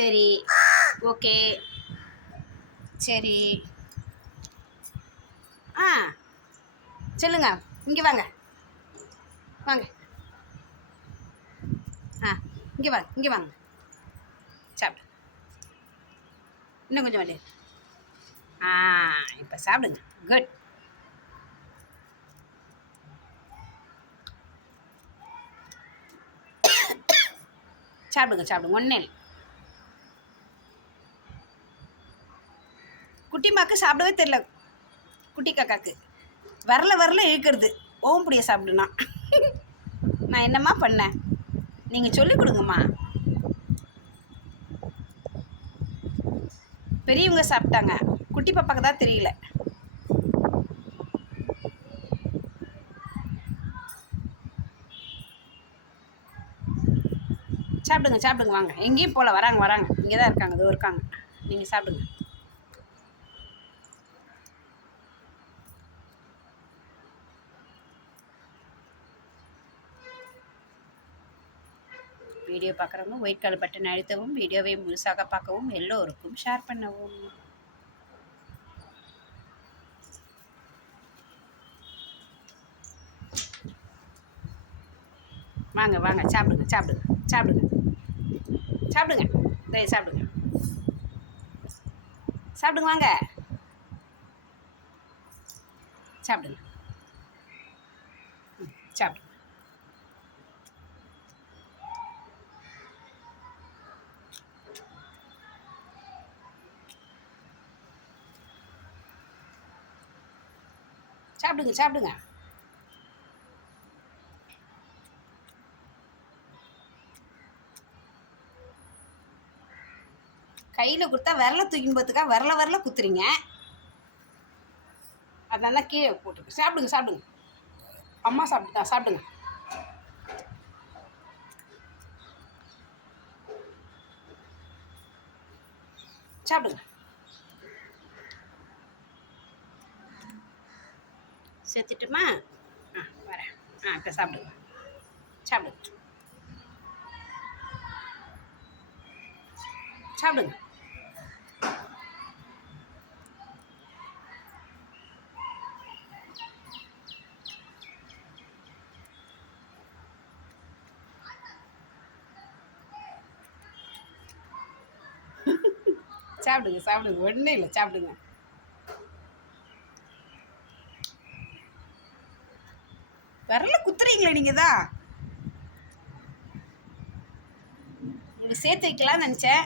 சரி. ஓகே. சரி. ஆ சொல்லுங்க. இங்கே வாங்க. வாங்க. ஆ இங்கே வாங்க இங்கே வாங்க. சாப்பிடு. இன்னும் கொஞ்சம் வலி ஆ இப்போ சாப்பிடுங்க. குட் சாப்பிடுங்க சாப்பிடுங்க. ஒன்றே இல்லை. குட்டிமாக்கு சாப்பிடவே தெரில குட்டி காக்காக்கு. வரல வரல இழுக்கிறது. ஓம்புடிய சாப்பிடுனா. நான் என்னம்மா பண்ணேன்? நீங்கள் சொல்லிக் கொடுங்கம்மா. பெரியவங்க சாப்பிட்டாங்க. குட்டி பாப்பாக்கு தான் தெரியல. சாப்பிடுங்க சாப்பிடுங்க வாங்க. எங்கேயும் போகல வராங்க வராங்க. இங்கே தான் இருக்காங்க இதோ இருக்காங்க. நீங்கள் சாப்பிடுங்க. வீடியோ பார்க்குறவங்க ஒயிட் கலர் பட்டன் அழுத்தவும் வீடியோவை முழுசாக பார்க்கவும் எல்லோருக்கும் ஷேர் பண்ணவும். வாங்க வாங்க சாப்பிடுங்க சாப்பிடுங்க சாப்பிடுங்க. சாப்பிடுங்க தயவு சாப்பிடுங்க. சாப்பிடுங்க வாங்க. சாப்பிடுங்க. ம், சாப்பிடுங்க. சாப்பிடுங்க சாப்பிடுங்க. கையில் கொடுத்தா விரல தூக்கின்னு போகிறதுக்காக விரல விரல குத்துறீங்க. அதனால கீழே போட்டுருக்கு சாப்பிடுங்க சாப்பிடுங்க. அம்மா சாப்பிட்டா சாப்பிடுங்க. சாப்பிடுங்க. சேர்த்துட்டுமா? ஆ வரேன். ஆ இப்போ சாப்பிடுங்க சாப்பிடுங்க சாப்பிடுங்க. சாப்பிடுங்க சாப்பிடுங்க. ஒன்றும் இல்லை சாப்பிடுங்க. விரல குத்துறீங்களே நீங்கள் தான். உங்களுக்கு சேர்த்து வைக்கலாம்னு நினச்சேன்.